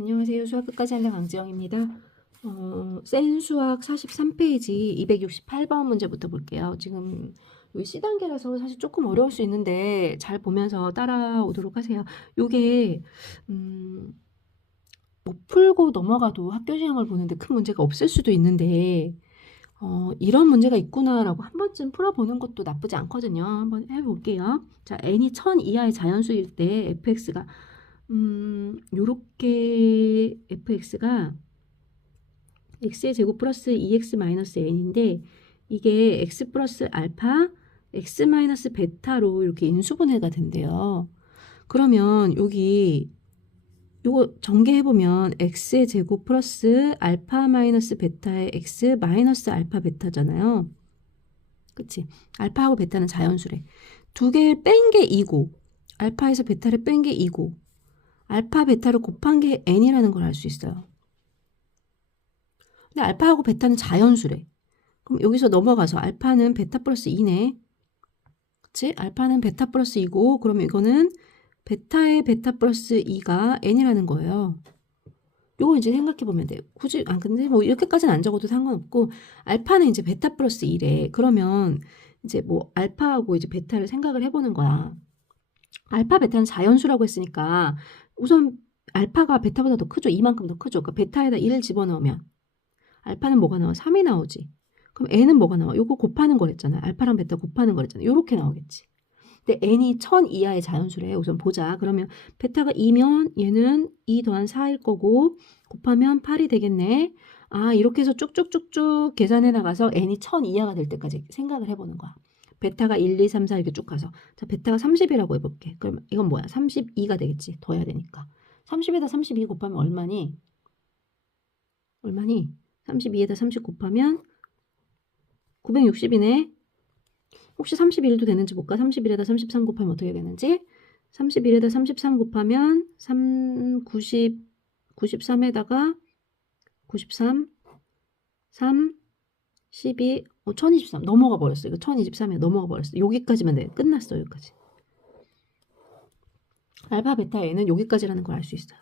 안녕하세요. 수학 끝까지 하는 강지영입니다. 어, 센 수학 43페이지 268번 문제부터 볼게요. 지금 여기 C단계라서 사실 조금 어려울 수 있는데 잘 보면서 따라오도록 하세요. 요게 음, 못 풀고 넘어가도 학교 시험을 보는데 큰 문제가 없을 수도 있는데 어, 이런 문제가 있구나라고 한 번쯤 풀어보는 것도 나쁘지 않거든요. 한번 해볼게요. 자, n이 1000 이하의 자연수일 때 fx가 음, 요렇게 fx가 x의 제곱 플러스 2x 마이너스 n인데 이게 x 플러스 알파 x 마이너스 베타로 이렇게 인수분해가 된대요. 그러면 여기 요거 전개해보면 x의 제곱 플러스 알파 마이너스 베타의 x 마이너스 알파 베타잖아요. 그치? 알파하고 베타는 자연수래. 두개뺀게 2고 알파에서 베타를 뺀 게 2고 알파 베타를 곱한 게 n이라는 걸 알 수 있어요. 근데 알파하고 베타는 자연수래. 그럼 여기서 넘어가서 알파는 베타 플러스 2네. 그치? 알파는 베타 플러스 2고 그러면 이거는 베타의 베타 플러스 2가 n이라는 거예요. 요거 이제 생각해 보면 돼요. 굳이 아 근데 뭐 이렇게까지는 안 적어도 상관없고 알파는 이제 베타 플러스 2래. 그러면 이제 뭐 알파하고 이제 베타를 생각을 해보는 거야. 알파 베타는 자연수라고 했으니까 우선 알파가 베타보다 더 크죠. 이만큼 더 크죠. 그러니까 베타에다 1을 집어넣으면 알파는 뭐가 나와? 3이 나오지. 그럼 n은 뭐가 나와? 요거 곱하는 거랬잖아요. 알파랑 베타 곱하는 거랬잖아요. 요렇게 나오겠지. 근데 n이 1000 이하의 자연수래. 우선 보자. 그러면 베타가 2면 얘는 2 더한 4일 거고 곱하면 8이 되겠네. 아 이렇게 해서 쭉쭉쭉쭉 계산해 나가서 n이 1000 이하가 될 때까지 생각을 해보는 거야. 베타가 1, 2, 3, 4 이렇게 쭉 가서 자 베타가 30이라고 해볼게. 그럼 이건 뭐야? 32가 되겠지. 더 해야 되니까. 30에다 32 곱하면 얼마니? 얼마니? 32에다 30 곱하면 960이네. 혹시 31도 되는지 볼까? 31에다 33 곱하면 어떻게 되는지? 31에다 33 곱하면 3, 90, 93에다가 93, 3, 12, 어, 1023 넘어가 버렸어. 이거 1023에 넘어가 버렸어. 여기까지만 돼. 끝났어. 여기까지. 알파 베타 N은 여기까지라는 걸 알 수 있어요.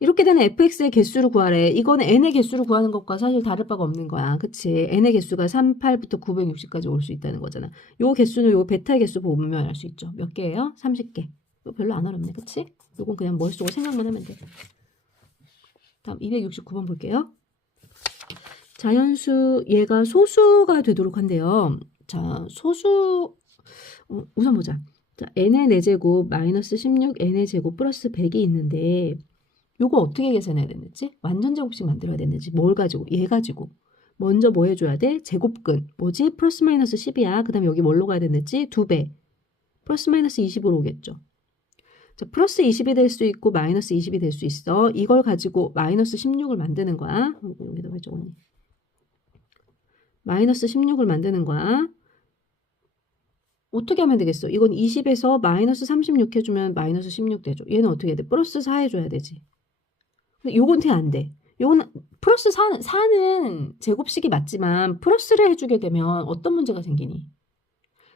이렇게 되는 fx의 개수를 구하래. 이거는 n의 개수를 구하는 것과 사실 다를 바가 없는 거야. 그치? n의 개수가 3, 8부터 960까지 올 수 있다는 거잖아. 요 개수는 요 베타의 개수 보면 알 수 있죠. 몇 개예요? 30개. 이거 별로 안 어렵네. 그치? 요건 그냥 머릿속으로 생각만 하면 돼. 다음 269번 볼게요. 자연수 얘가 소수가 되도록 한대요. 자, 소수 어, 우선 보자. 자, n의 4제곱 마이너스 16 n의 제곱 플러스 100이 있는데 요거 어떻게 계산해야 되는지 완전 제곱식 만들어야 되는지 뭘 가지고 얘 가지고 먼저 뭐 해줘야 돼? 제곱근 뭐지? 플러스 마이너스 10이야. 그 다음에 여기 뭘로 가야 되는지 두 배. 플러스 마이너스 20으로 오겠죠. 자, 플러스 20이 될 수 있고 마이너스 20이 될 수 있어. 이걸 가지고 마이너스 16을 만드는 거야. 여기다 왜 적었니? 마이너스 16을 만드는 거야. 어떻게 하면 되겠어? 이건 20에서 마이너스 36 해주면 마이너스 16 되죠. 얘는 어떻게 해야 돼? 플러스 4 해줘야 되지. 근데 요건 돼, 안 돼. 요건 플러스 4는, 4는 제곱식이 맞지만 플러스를 해주게 되면 어떤 문제가 생기니?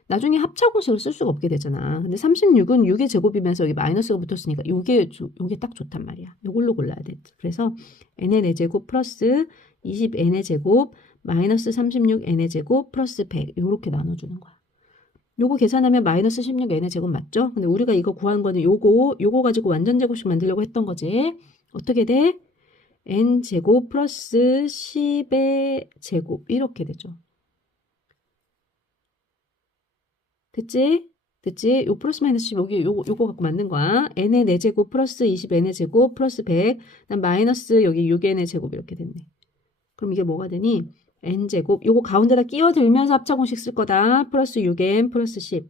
나중에 합차 공식을 쓸 수가 없게 되잖아. 근데 36은 6의 제곱이면서 여기 마이너스가 붙었으니까 요게, 요게 딱 좋단 말이야. 요걸로 골라야 돼. 그래서 n의 4제곱 플러스 20n의 제곱 마이너스 36n의 제곱 플러스 100 요렇게 나눠주는 거야. 요거 계산하면 마이너스 16n의 제곱 맞죠? 근데 우리가 이거 구한 거는 요거 요거 가지고 완전 제곱식 만들려고 했던 거지. 어떻게 돼? n 제곱 플러스 10의 제곱 이렇게 되죠. 됐지? 됐지? 요 플러스 마이너스 10 여기 요거, 요거 갖고 만든 거야. n의 4제곱 플러스 20n의 제곱 플러스 100 그다음 마이너스 여기 6n의 제곱 이렇게 됐네. 그럼 이게 뭐가 되니? N제곱 요거 가운데다 끼워들면서 합차공식 쓸 거다. 플러스 6n 플러스 10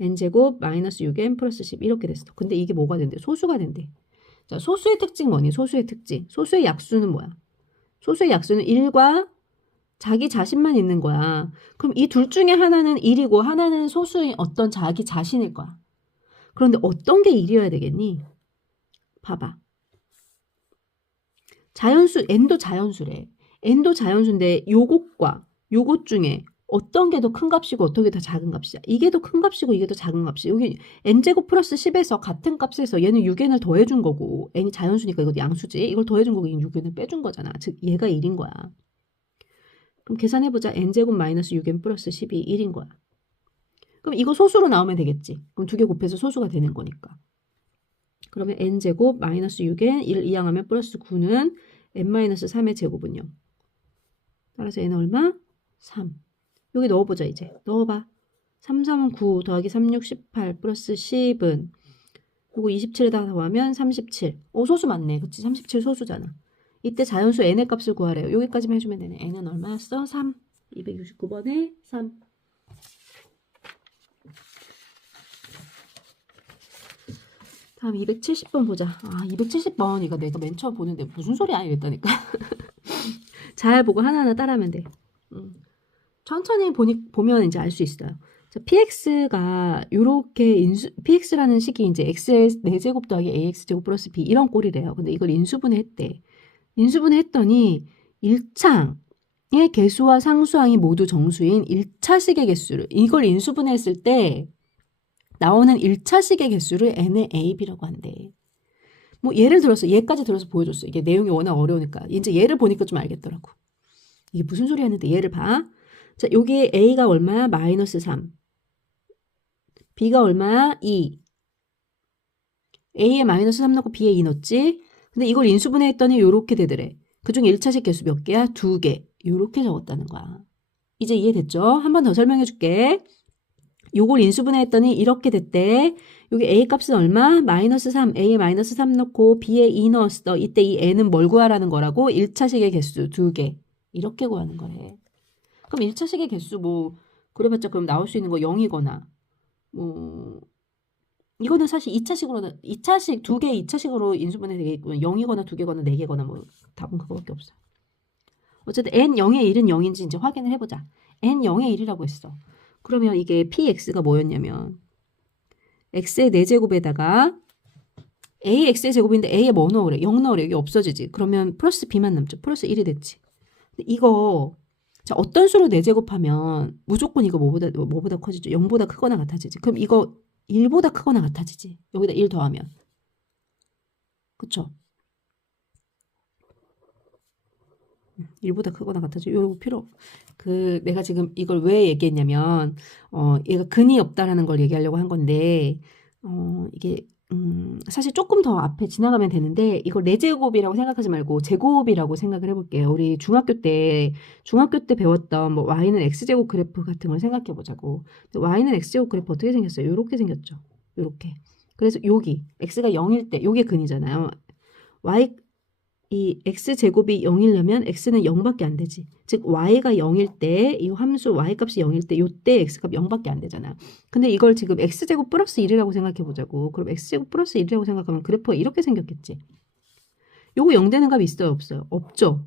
n제곱 마이너스 6n 플러스 10 이렇게 됐어. 근데 이게 뭐가 된대? 소수가 된대. 자, 소수의 특징 뭐니? 소수의 특징. 소수의 약수는 뭐야? 소수의 약수는 1과 자기 자신만 있는 거야. 그럼 이 둘 중에 하나는 1이고 하나는 소수인 어떤 자기 자신일 거야. 그런데 어떤 게 1이어야 되겠니? 봐봐. 자연수, n도 자연수래. N도 자연수인데 요것과 요것 중에 어떤 게 더 큰 값이고 어떤 게 더 작은 값이야. 이게 더 큰 값이고 이게 더 작은 값이. 여기 n제곱 플러스 10에서 같은 값에서 얘는 6n을 더해준 거고 n이 자연수니까 이거 양수지. 이걸 더해준 거고 이 6n을 빼준 거잖아. 즉 얘가 1인 거야. 그럼 계산해보자. n제곱 마이너스 6n 플러스 10이 1인 거야. 그럼 이거 소수로 나오면 되겠지. 그럼 두 개 곱해서 소수가 되는 거니까. 그러면 n제곱 마이너스 6n 1 이항하면 플러스 9는 n 마이너스 3의 제곱은요. 따라서 n 얼마? 3. 여기 넣어보자 이제. 넣어봐. 3, 3은 9 더하기 3, 6, 18 플러스 10은 요거 27에다가 더하면 37. 어 소수 맞네. 그치? 37 소수잖아. 이때 자연수 n의 값을 구하래요. 여기까지만 해주면 되네. n은 얼마였어? 3. 269번에 3. 다음 270번 보자. 아, 270번 이거 내가 맨 처음 보는데 무슨 소리야 이랬다니까. 잘 보고 하나하나 따라하면 돼. 음. 천천히 보니, 보면 이제 알 수 있어요. 자, px가 요렇게 인수, px라는 식이 이제 x의 4제곱 더하기 ax제곱 플러스 b 이런 꼴이래요. 근데 이걸 인수분해 했대. 인수분해 했더니 1창의 개수와 상수항이 모두 정수인 1차식의 개수를 이걸 인수분해 했을 때 나오는 1차식의 개수를 n의 ab라고 한대. 뭐 예를 들어서 얘까지 들어서 보여줬어. 이게 내용이 워낙 어려우니까. 이제 얘를 보니까 좀 알겠더라고. 이게 무슨 소리 하는데 얘를 봐. 자, 여기 a가 얼마야? 마이너스 3. b가 얼마야? 2. a에 마이너스 3 넣고 b에 2 넣었지? 근데 이걸 인수분해 했더니 요렇게 되더래. 그중 1차식 개수 몇 개야? 두 개. 요렇게 적었다는 거야. 이제 이해됐죠? 한 번 더 설명해 줄게. 요걸 인수분해 했더니 이렇게 됐대. 여기 a 값은 얼마? 마이너스 3. a에 마이너스 3 넣고 b에 2 넣었어. 이때 이 n은 뭘 구하라는 거라고? 1차식의 개수 두 개. 이렇게 구하는 거래. 그럼 1차식의 개수 뭐 그래봤자 그럼 나올 수 있는 거 0이거나 뭐 이거는 사실 2차식으로는 2차식 두 개 2차식으로 인수분해 되겠고 0이거나 두 개거나 네 개거나 뭐 답은 그거밖에 없어. 어쨌든 n 0의 1은 0인지 이제 확인을 해보자. n 0의 1이라고 했어. 그러면 이게 px가 뭐였냐면 x의 4제곱에다가 ax의 제곱인데 a에 뭐 넣으래? 0 넣으래. 여기 없어지지. 그러면 플러스 b만 남죠. 플러스 1이 됐지. 이거 자, 어떤 수로 4제곱하면 무조건 이거 뭐보다 뭐보다 커지죠? 0보다 크거나 같아지지. 그럼 이거 1보다 크거나 같아지지. 여기다 1 더하면. 그쵸? 1보다 크거나 같아져. 요거 필요. 그 내가 지금 이걸 왜 얘기했냐면 어 얘가 근이 없다라는 걸 얘기하려고 한 건데 어 이게 음, 사실 조금 더 앞에 지나가면 되는데 이걸 네 제곱이라고 생각하지 말고 제곱이라고 생각을 해볼게요. 우리 중학교 때 중학교 때 배웠던 뭐 y는 x 제곱 그래프 같은 걸 생각해 보자고. y는 x 제곱 그래프 어떻게 생겼어요? 이렇게 생겼죠. 이렇게. 그래서 여기 x가 0일 때 요게 근이잖아요. y 이 x 제곱이 0이려면 x는 0밖에 안 되지. 즉 y가 0일 때 이 함수 y 값이 0일 때 요때 x 값 0밖에 안 되잖아. 근데 이걸 지금 x 제곱 플러스 1이라고 생각해 보자고. 그럼 x 제곱 플러스 1이라고 생각하면 그래프가 이렇게 생겼겠지. 요거 0 되는 값이 있어요, 없어요? 없죠.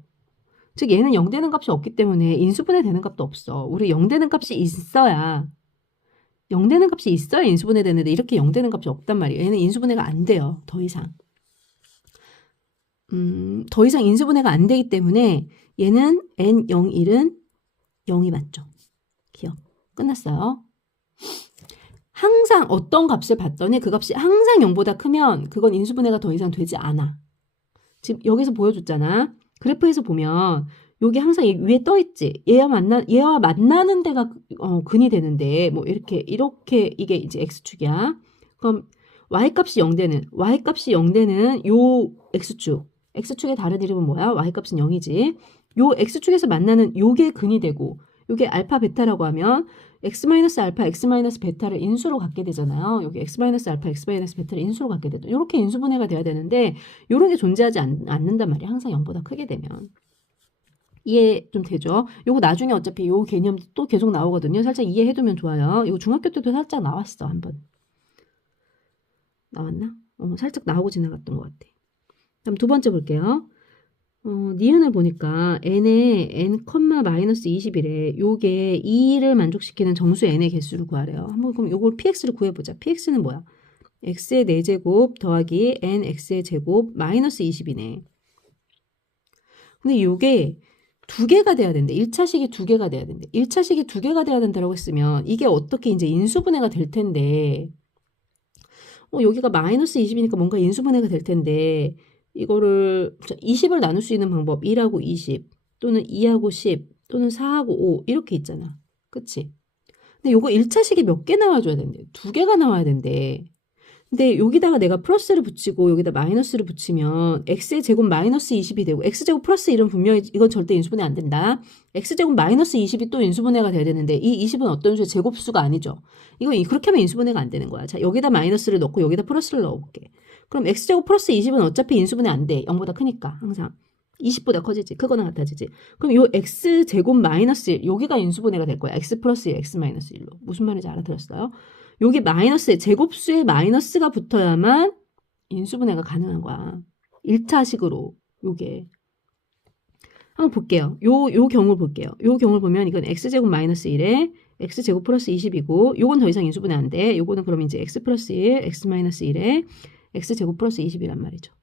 즉 얘는 0 되는 값이 없기 때문에 인수분해 되는 값도 없어. 우리 0 되는 값이 있어야 0 되는 값이 있어야 인수분해 되는데 이렇게 0 되는 값이 없단 말이에요. 얘는 인수분해가 안 돼요. 더 이상. 음, 더 이상 인수분해가 안 되기 때문에 얘는 n01은 0이 맞죠. 기억. 끝났어요. 항상 어떤 값을 봤더니 그 값이 항상 0보다 크면 그건 인수분해가 더 이상 되지 않아. 지금 여기서 보여줬잖아. 그래프에서 보면 여기 항상 위에 떠 있지. 얘와 만나 얘와 만나는 데가 어, 근이 되는데 뭐 이렇게 이렇게 이게 이제 x축이야. 그럼 y 값이 0되는 y 값이 0되는 요 x축 x축의 다른 이름은 뭐야? y값은 0이지. 요 x축에서 만나는 요게 근이 되고 요게 알파 베타라고 하면 x 마이너스 알파 x 마이너스 베타를 인수로 갖게 되잖아요. 여기 x 마이너스 알파 x 마이너스 베타를 인수로 갖게 되죠. 이렇게 인수분해가 돼야 되는데 요런 게 존재하지 않, 않는단 말이야. 항상 0보다 크게 되면. 이해 좀 되죠? 요거 나중에 어차피 요 개념 또 계속 나오거든요. 살짝 이해해두면 좋아요. 이거 중학교 때도 살짝 나왔어 한번. 나왔나? 어, 살짝 나오고 지나갔던 것 같아. 그럼 두 번째 볼게요. 어, 니은을 보니까 n에 n, 마이너스 20이래. 요게 2를 만족시키는 정수 n의 개수를 구하래요. 한번 그럼 요걸 px를 구해보자. px는 뭐야? x의 4제곱 더하기 n x의 제곱 마이너스 20이네. 근데 요게 두 개가 돼야 된대. 1차식이 두 개가 돼야 된대. 1차식이 두 개가 돼야 된다라고 했으면 이게 어떻게 이제 인수분해가 될 텐데 어, 여기가 마이너스 20이니까 뭔가 인수분해가 될 텐데 이거를 20을 나눌 수 있는 방법 1하고 20 또는 2하고 10 또는 4하고 5 이렇게 있잖아. 그치? 근데 요거 1차식이 몇 개 나와줘야 된대. 두 개가 나와야 된대. 근데 여기다가 내가 플러스를 붙이고 여기다 마이너스를 붙이면 x의 제곱 마이너스 20이 되고 x제곱 플러스 1은 분명히 이건 절대 인수분해 안 된다. x제곱 마이너스 20이 또 인수분해가 돼야 되는데 이 20은 어떤 수의 제곱수가 아니죠. 이거 이- 그렇게 하면 인수분해가 안 되는 거야. 자 여기다 마이너스를 넣고 여기다 플러스를 넣어볼게. 그럼 x제곱 플러스 20은 어차피 인수분해 안 돼. 0보다 크니까 항상. 20보다 커지지. 크거나 같아지지. 그럼 요 x제곱 마이너스 1 여기가 인수분해가 될 거야. x 플러스 1, x 마이너스 1로. 무슨 말인지 알아들었어요? 여기 마이너스에 제곱수에 마이너스가 붙어야만 인수분해가 가능한 거야. 1차식으로 요게 한번 볼게요. 요, 요 경우를 볼게요. 요 경우를 보면 이건 x제곱 마이너스 1에 x제곱 플러스 20이고 요건 더 이상 인수분해 안 돼. 요거는 그럼 이제 x 플러스 1, x 마이너스 1에 x제곱 플러스 20이란 말이죠.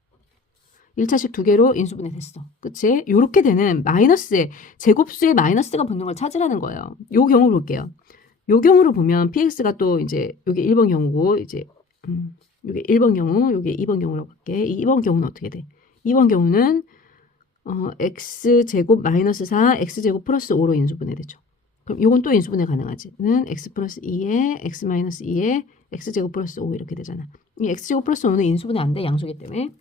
1차식 두 개로 인수분해 됐어. 그치? 요렇게 되는 마이너스에 제곱수에 마이너스가 붙는 걸 찾으라는 거예요. 요 경우 볼게요. 요 경우를 보면 px가 또 이제 요게 1번 경우고 이제 음, 요게 1번 경우, 요게 2번 경우라고 할게. 이 2번 경우는 어떻게 돼? 2번 경우는 어, x 제곱 마이너스 4, x 제곱 플러스 5로 인수분해 되죠. 그럼 요건 또 인수분해 가능하지. 는 x 플러스 2에 x 마이너스 2에 x 제곱 플러스 5 이렇게 되잖아. 이 x 제곱 플러스 5는 인수분해 안 돼. 양수기 때문에.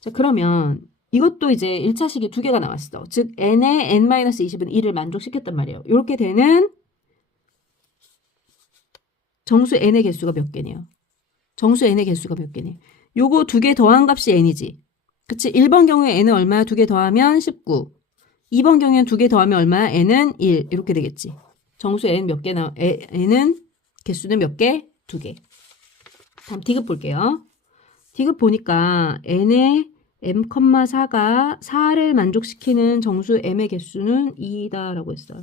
자, 그러면 이것도 이제 1차 식이 두 개가 나왔어. 즉 n의 n-20은 1을 만족시켰단 말이에요. 이렇게 되는 정수 n의 개수가 몇 개네요. 정수 n의 개수가 몇 개네. 요거 두 개 더한 값이 n이지. 그치? 1번 경우에 n은 얼마야? 두 개 더하면 19. 2번 경우에는 두개 더하면 얼마야? n은 1. 이렇게 되겠지. 정수 n 몇 개 나, 에- n은 개수는 몇 개? 두 개. 다음 디귿 볼게요. 디귿 보니까 n의 m,4가 4를 만족시키는 정수 m의 개수는 2다라고 했어요.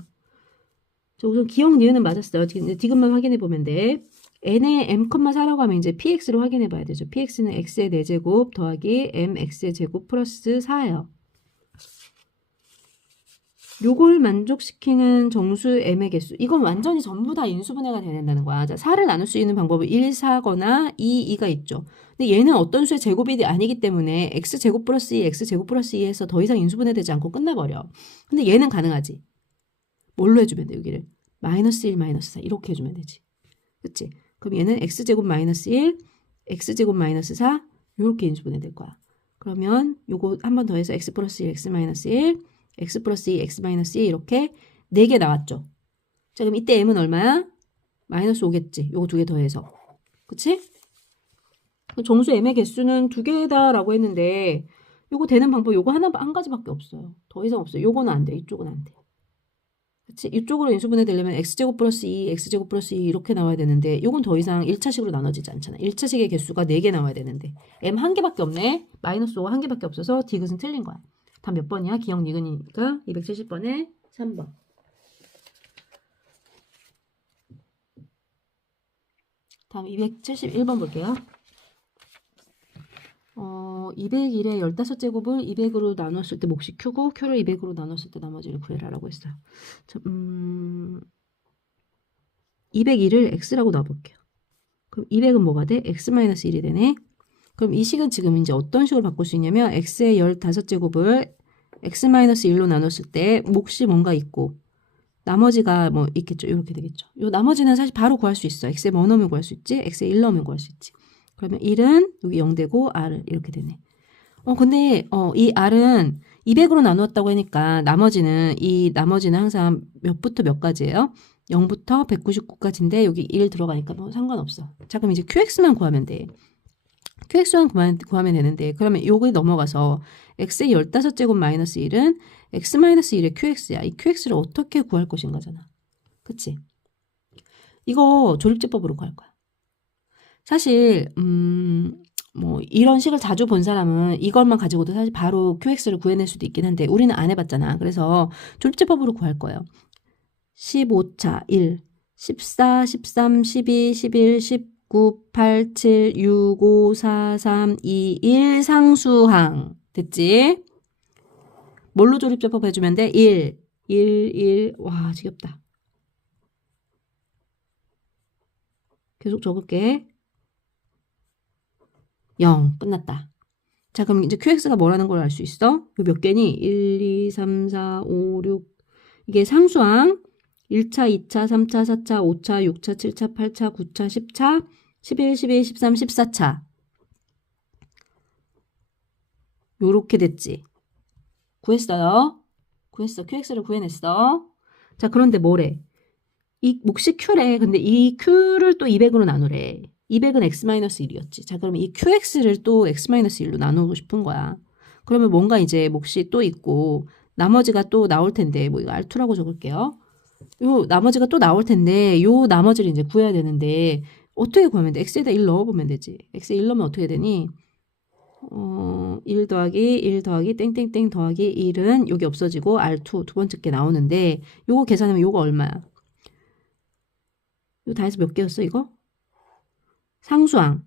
자, 우선 기억 니은은 맞았어요. 디- 디귿만 확인해 보면 돼. n의 m,4라고 하면 이제 px를 확인해 봐야 되죠. px는 x의 4제곱 더하기 mx의 제곱 플러스 4예요. 요걸 만족시키는 정수 m의 개수. 이건 완전히 전부 다 인수분해가 돼야 된다는 거야. 자, 4를 나눌 수 있는 방법은 1, 4거나 2, 2가 있죠. 근데 얘는 어떤 수의 제곱이 아니기 때문에 x 제곱 플러스 2, x 제곱 플러스 2에서 더 이상 인수분해되지 않고 끝나버려. 근데 얘는 가능하지. 뭘로 해주면 돼, 여기를? 마이너스 1, 마이너스 4 이렇게 해주면 되지. 그치? 그럼 얘는 x제곱 마이너스 1, x제곱 마이너스 4 이렇게 인수분해 될 거야. 그러면 요거 한 번 더 해서 x 플러스 1, x 마이너스 1, x 플러스 2, x 마이너스 2 이렇게 4개 나왔죠. 자 그럼 이때 m은 얼마야? 마이너스 5겠지. 요거 두 개 더해서. 그치? 그 정수 m의 개수는 두 개다 라고 했는데 요거 되는 방법 요거 하나 한 가지밖에 없어요. 더 이상 없어요. 요거는 안 돼. 이쪽은 안 돼. 이쪽으로 인수분해 되려면 x제곱 플러스 2, x제곱 플러스 2 이렇게 나와야 되는데 요건 더 이상 1차식으로 나눠지지 않잖아. 1차식의 개수가 4개 나와야 되는데 m 한 개밖에 없네. 마이너스 5가 한 개밖에 없어서 디귿은 틀린 거야. 다음 몇 번이야? 기억 니은이니까 270번에 3번. 다음 271번 볼게요. 어, 201의 15제곱을 200으로 나눴을 때 몫이 Q고 Q를 200으로 나눴을 때 나머지를 구해라라고 했어요. 자, 음, 201을 X라고 놔볼게요. 그럼 200은 뭐가 돼? X-1이 되네. 그럼 이 식은 지금 이제 어떤 식으로 바꿀 수 있냐면 X의 15제곱을 X-1로 나눴을 때 몫이 뭔가 있고 나머지가 뭐 있겠죠. 이렇게 되겠죠. 요 나머지는 사실 바로 구할 수 있어. X에 뭐 넣으면 구할 수 있지? X에 1 넣으면 구할 수 있지. 그러면 1은 여기 0 되고 R은 이렇게 되네. 어 근데 어 이 R은 200으로 나누었다고 하니까 나머지는 이 나머지는 항상 몇부터 몇 까지예요? 0부터 199까지인데 여기 1 들어가니까 뭐 상관없어. 자 그럼 이제 QX만 구하면 돼. QX만 구하면, 구하면 되는데 그러면 요게 넘어가서 X의 15제곱 마이너스 1은 X 마이너스 1의 QX야. 이 QX를 어떻게 구할 것인가잖아. 그치? 이거 조립제법으로 구할 거야. 사실 음, 뭐 이런 식을 자주 본 사람은 이것만 가지고도 사실 바로 QX를 구해낼 수도 있긴 한데 우리는 안 해봤잖아. 그래서 조립제법으로 구할 거예요. 15차 1, 14, 13, 12, 11, 19, 8, 7, 6, 5, 4, 3, 2, 1 상수항. 됐지? 뭘로 조립제법 해주면 돼? 1, 1, 1. 와, 지겹다. 계속 적을게. 0. 끝났다. 자, 그럼 이제 QX가 뭐라는 걸 알 수 있어? 요 몇 개니? 1, 2, 3, 4, 5, 6. 이게 상수항. 1차, 2차, 3차, 4차, 5차, 6차, 7차, 8차, 9차, 10차, 11, 12, 13, 14차. 요렇게 됐지. 구했어요. 구했어. QX를 구해냈어. 자, 그런데 뭐래? 이 몫이 Q래. 근데 이 Q를 또 200으로 나누래. 200은 X-1이었지. 자, 그러면 이 QX를 또 X-1로 나누고 싶은 거야. 그러면 뭔가 이제 몫이 또 있고, 나머지가 또 나올 텐데, 뭐 이거 R2라고 적을게요. 요 나머지가 또 나올 텐데, 요 나머지를 이제 구해야 되는데, 어떻게 구하면 돼? X에다 1 넣어보면 되지. X에 1 넣으면 어떻게 되니? 어, 1 더하기 1 더하기 땡땡땡 더하기 1은 여기 없어지고 R2 두 번째 게 나오는데 요거 계산하면 요거 얼마야? 이거 다 해서 몇 개였어 이거? 상수항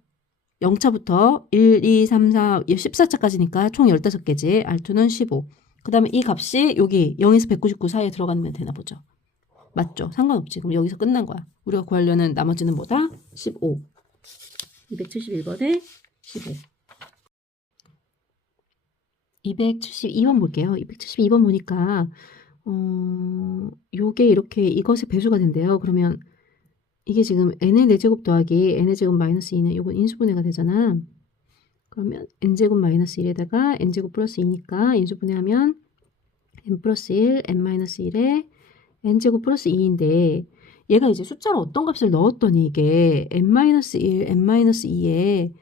0차부터 1, 2, 3, 4, 14차까지니까 총 15개지. R2는 15. 그 다음에 이 값이 여기 0에서 199 사이에 들어가면 되나 보죠. 맞죠? 상관없지. 그럼 여기서 끝난 거야. 우리가 구하려는 나머지는 뭐다? 15. 271번에 15. 272번 볼게요. 272번 보니까 어, 요게 이렇게 이것의 배수가 된대요. 그러면 이게 지금 n의 4제곱 더하기 n의 제곱 마이너스 2는 요건 인수분해가 되잖아. 그러면 n제곱 마이너스 1에다가 n제곱 플러스 2니까 인수분해하면 n 플러스 1, n 마이너스 1에 n제곱 플러스 2인데 얘가 이제 숫자로 어떤 값을 넣었더니 이게 n 마이너스 1, n 마이너스 2에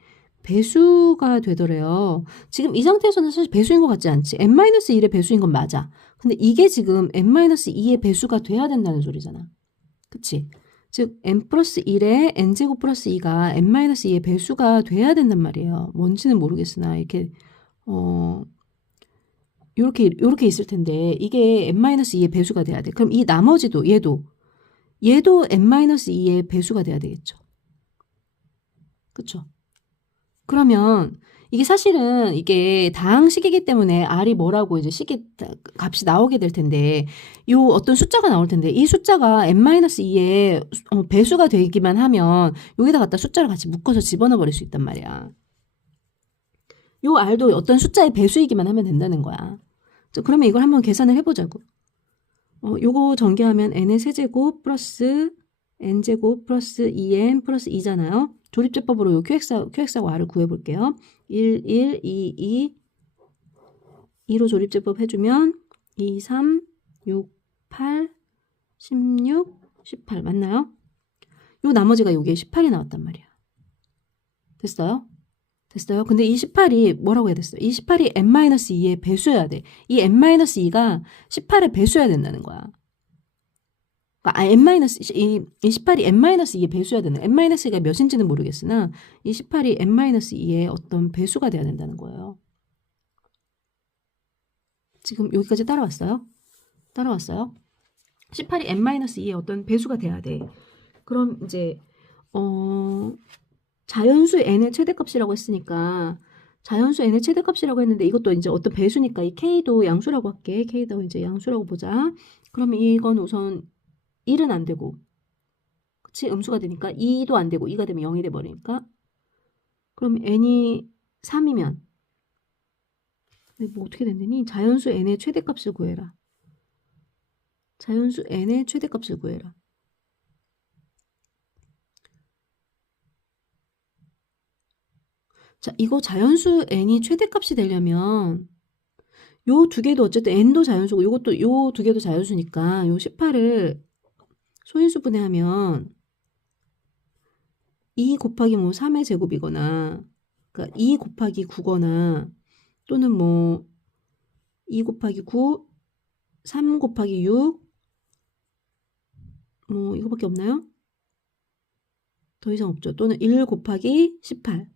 배수가 되더래요. 지금 이 상태에서는 사실 배수인 것 같지 않지? n-1의 배수인 건 맞아. 근데 이게 지금 n-2의 배수가 돼야 된다는 소리잖아. 그치? 즉 n 플러스 1에 n제곱 플러스 2가 n-2의 배수가 돼야 된단 말이에요. 뭔지는 모르겠으나 이렇게 어 요렇게 요렇게 있을 텐데 이게 n-2의 배수가 돼야 돼. 그럼 이 나머지도 얘도 얘도 n-2의 배수가 돼야 되겠죠. 그쵸? 그러면 이게 사실은 이게 다항식이기 때문에 R이 뭐라고 이제 식이 값이 나오게 될 텐데 요 어떤 숫자가 나올 텐데 이 숫자가 n-2의 어, 배수가 되기만 하면 여기다 갖다 숫자를 같이 묶어서 집어넣어 버릴 수 있단 말이야. 요 R도 어떤 숫자의 배수이기만 하면 된다는 거야. 그러면 이걸 한번 계산을 해보자고. 어, 요거 전개하면 n의 세제곱 플러스 n제곱 플러스 2n 플러스 2잖아요. 조립제법으로 요 QX, QX하고 R을 구해볼게요. 1, 1, 2, 2. 2로 조립제법 해주면 2, 3, 6, 8, 16, 18 맞나요? 요 나머지가 요게 18이 나왔단 말이야. 됐어요? 됐어요? 근데 이 18이 뭐라고 해야 됐어요? 이 18이 n-2의 배수여야 돼. 이 n-2가 18의 배수여야 된다는 거야. 그러니까 아, n 이, 이 18이 n-2의 배수여야 되는 n-2가 몇인지는 모르겠으나 이 18이 n-2의 어떤 배수가 돼야 된다는 거예요. 지금 여기까지 따라왔어요? 따라왔어요? 18이 n-2의 어떤 배수가 돼야 돼. 그럼 이제 어 자연수 n의 최대값이라고 했으니까 자연수 n의 최대값이라고 했는데 이것도 이제 어떤 배수니까 이 k도 양수라고 할게. k도 이제 양수라고 보자. 그러면 이건 우선 1은 안 되고 그치? 음수가 되니까 2도 안 되고 2가 되면 0이 돼버리니까 그럼 n이 3이면 뭐 어떻게 된다니? 자연수 n의 최대값을 구해라. 자연수 n의 최대값을 구해라. 자, 이거 자연수 n이 최대값이 되려면 요 두 개도 어쨌든 n도 자연수고 요것도 요 두 개도 자연수니까 요 18을 소인수 분해 하면 2 곱하기 뭐 3의 제곱이거나 그러니까 2 곱하기 9거나 또는 뭐 2 곱하기 9, 3 곱하기 6, 뭐 이거밖에 없나요? 더 이상 없죠. 또는 1 곱하기 18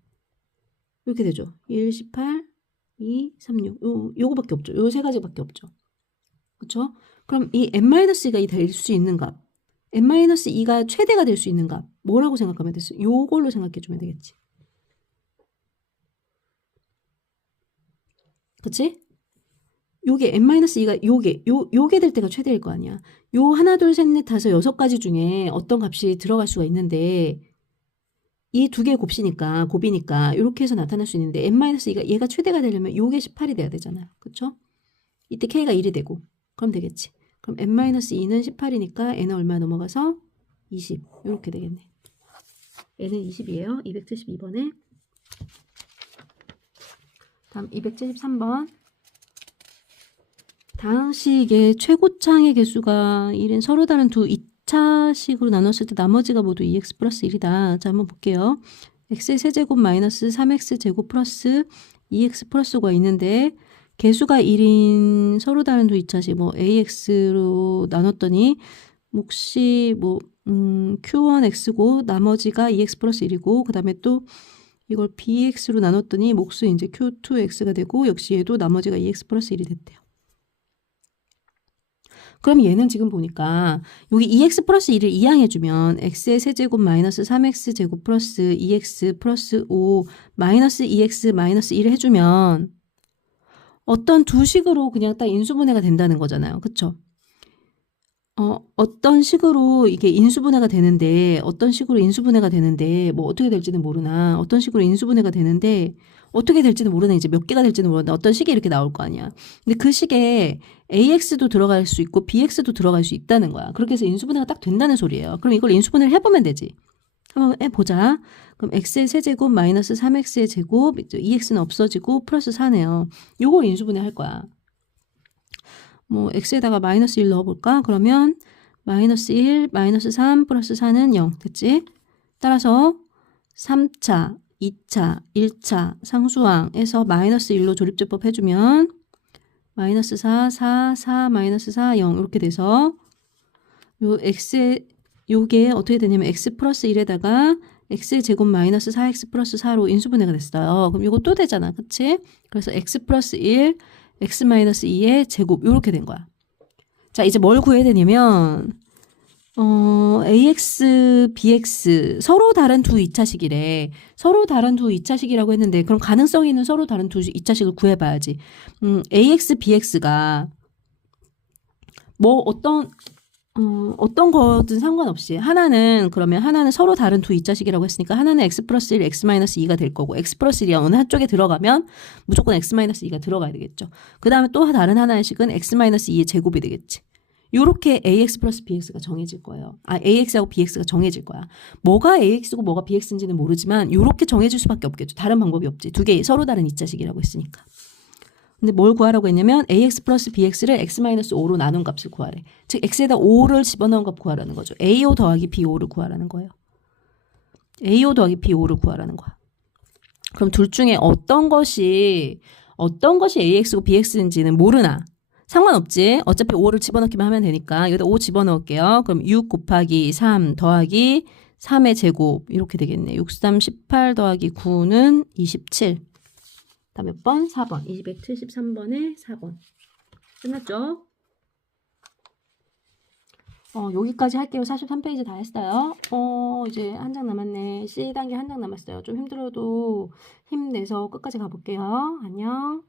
이렇게 되죠. 1, 18, 2, 3, 6 요, 요거밖에 없죠. 요 세 가지밖에 없죠. 그렇죠? 그럼 이 n-2가 될수 있는 값 n-2가 최대가 될 수 있는 값 뭐라고 생각하면 됐어? 요걸로 생각해 주면 되겠지. 그치? 요게 n-2가 요게 요 요게 될 때가 최대일 거 아니야. 요 하나 둘 셋 넷 다섯 여섯 가지 중에 어떤 값이 들어갈 수가 있는데 이 두 개의 곱이니까 곱이니까 이렇게 해서 나타날 수 있는데 n-2가 얘가 최대가 되려면 요게 18이 돼야 되잖아요. 그쵸? 이때 k가 1이 되고 그럼 되겠지. 그럼 n-2는 18이니까 n은 얼마 넘어가서 20 이렇게 되겠네. n은 20이에요. 272번에 다음 273번 다항식의 최고창의 개수가 1인 서로 다른 두 2차식으로 나눴을 때 나머지가 모두 2x 플러스 1이다. 자, 한번 볼게요. x의 세제곱 마이너스 3x 제곱 플러스 2x 플러스 5가 있는데 개수가 1인 서로 다른 두 2차식 뭐 ax로 나눴더니 몫이 뭐 음, q1x고 나머지가 2x 플러스 1이고 그 다음에 또 이걸 bx로 나눴더니 몫은 이제 q2x가 되고 역시 얘도 나머지가 2x 플러스 1이 됐대요. 그럼 얘는 지금 보니까 여기 2x 플러스 1을 이항해주면 x의 세제곱 마이너스 3x 제곱 플러스 2x 플러스 5 마이너스 2x 마이너스 1을 해주면 어떤 두 식으로 그냥 딱 인수분해가 된다는 거잖아요. 그쵸? 어, 어떤 식으로 이게 인수분해가 되는데, 어떤 식으로 인수분해가 되는데, 뭐 어떻게 될지는 모르나, 어떤 식으로 인수분해가 되는데, 어떻게 될지는 모르나, 이제 몇 개가 될지는 모르는데, 어떤 식이 이렇게 나올 거 아니야. 근데 그 식에 AX도 들어갈 수 있고, BX도 들어갈 수 있다는 거야. 그렇게 해서 인수분해가 딱 된다는 소리예요. 그럼 이걸 인수분해를 해보면 되지. 한번 해보자. 그럼 X의 세제곱 마이너스 3X의 제곱, 2X는 없어지고, 플러스 4네요. 요걸 인수분해 할 거야. 뭐 x에다가 마이너스 1 넣어볼까? 그러면 마이너스 1, 마이너스 3, 플러스 4는 0 됐지? 따라서 3차, 2차, 1차 상수항에서 마이너스 1로 조립제법 해주면 마이너스 4, 4, 4, 마이너스 4, 0 이렇게 돼서 요 x 요게 어떻게 되냐면 x 플러스 1에다가 x의 제곱 마이너스 4x 플러스 4로 인수분해가 됐어요. 그럼 이거 또 되잖아. 그치? 그래서 x 플러스 1, x 마이너스 2의 제곱 이렇게 된 거야. 자 이제 뭘 구해야 되냐면 어, ax, bx 서로 다른 두 2차식이래. 서로 다른 두 2차식이라고 했는데 그럼 가능성 있는 서로 다른 두 2차식을 구해봐야지. 음, ax, bx가 뭐 어떤 어, 어떤 거든 상관없이 하나는 그러면 하나는 서로 다른 두 2자식이라고 했으니까 하나는 x 플러스 1, x 마이너스 2가 될 거고 x 플러스 1이 어느 한쪽에 들어가면 무조건 x 마이너스 2가 들어가야 되겠죠. 그 다음에 또 다른 하나의 식은 x 마이너스 2의 제곱이 되겠지. 요렇게 ax 플러스 bx가 정해질 거예요. 아, ax하고 bx가 정해질 거야. 뭐가 ax고 뭐가 bx인지는 모르지만 요렇게 정해질 수밖에 없겠죠. 다른 방법이 없지. 두 개 서로 다른 2자식이라고 했으니까. 근데 뭘 구하라고 했냐면 ax 플러스 bx를 x 마이너스 5로 나눈 값을 구하래. 즉 x에다 5를 집어넣은 값 구하라는 거죠. a5 더하기 b5를 구하라는 거예요. a5 더하기 b5를 구하라는 거야. 그럼 둘 중에 어떤 것이 어떤 것이 ax고 bx인지는 모르나. 상관없지. 어차피 5를 집어넣기만 하면 되니까 여기다 5 집어넣을게요. 그럼 6 곱하기 3 더하기 3의 제곱 이렇게 되겠네. 6, 3, 18 더하기 9는 27. 다음 몇 번? 4번. 273번에 4번. 끝났죠? 어, 여기까지 할게요. 43페이지 다 했어요. 어, 이제 한 장 남았네. C단계 한 장 남았어요. 좀 힘들어도 힘내서 끝까지 가볼게요. 안녕.